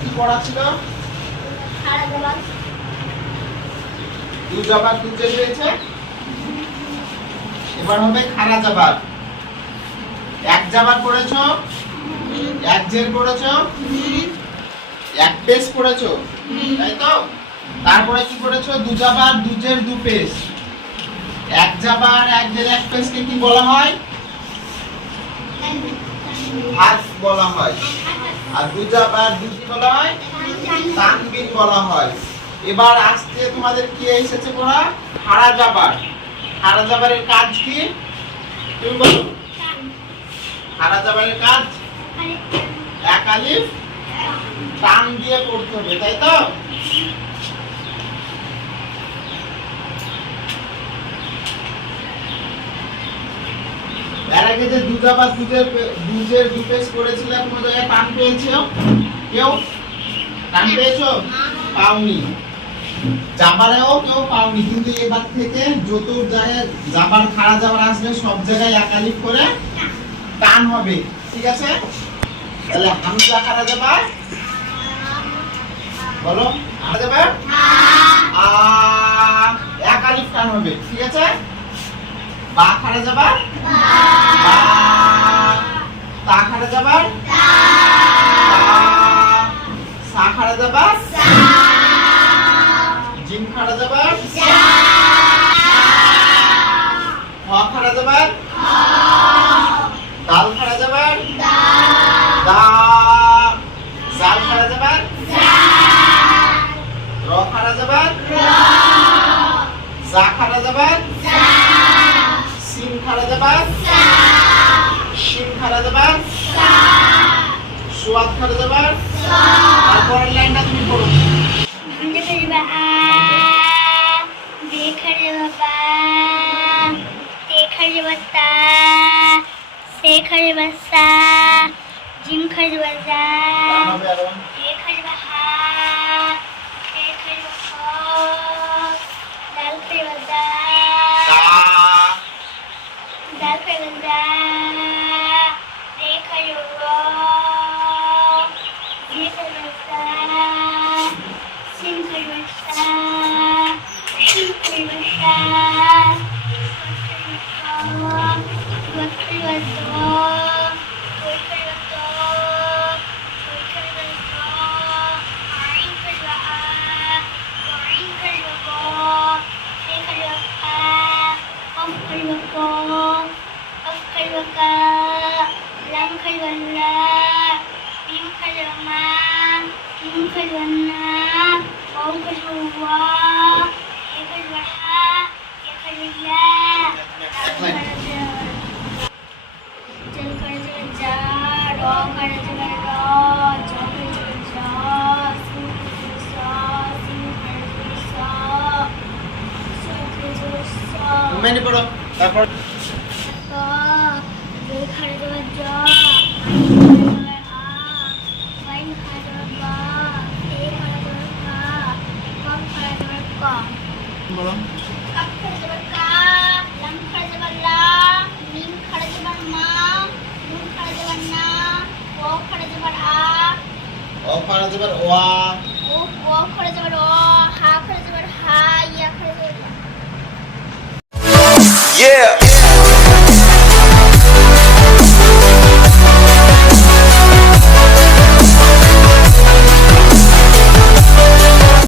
কি পড়া ছিল? দুজাবার দুজের হয়েছে, এবার হবে খাড়া জাবার। এক জাবার পড়েছো, এক জের পড়েছো, এক পেশ পড়েছো, তাই তো? তারপরে কি পড়েছো? দুজাবার দুজের দু পেশ। এক জাবার এক জের এক পেশকে কি বলা হয়? হাস বলা হয়। আর দুজাবার দুটি বলা হয় তানবিন বলা হয়। এবার আজকে তোমাদের কি এসেছে পড়া? খাড়া জাবার। খাড়া জাবারের কাজ কি তুমি বলো? খাড়া জাবারের কাজ এক আলিফ টান দিয়ে পড়তে হবে, তাই তো? এর আগে যে দুজাবার দুজের দু পেশ করেছিলাম, কোন জায়গায় টান পেয়েছো? কেউ টান পেয়েছো? পাওনি। জাবারেও কেউ পাওনি, কিন্তু এবার থেকে যত জায়গায় জাবার খাড়া জাবার আসবে সব জায়গায় এক আলিফ করে টান হবে, ঠিক আছে? তাহলে হামজা খাড়া জাবার বলো, খাড়া জাবার আ এক আলিফ টান হবে, ঠিক আছে? বা খাড়া জাবার বা, তা খাড়া জাবার তা, সা খাড়া জাবার সা, জিম খাড়া জাবার জা, হ খাড়া জাবার হ, দাল খাড়া জাবার দা, দা, জাল খাড়া জাবার জা, র খাড়া জাবার র, জা খাড়া জাবার জা, সিন খাড়া জাবার সা, শিন খাড়া জাবার সা, সুয়াদ খাড়া জাবার সা। তারপরের লাইনটা তুমি পড়ো। মেনে পড়ো, তারপর বলো। অ খাড়া জাবার ওয়া, ও খাড়া জাবার ও, হা খাড়া জাবার হা, ইয়া খাড়া জাবার ইয়া। Yeah.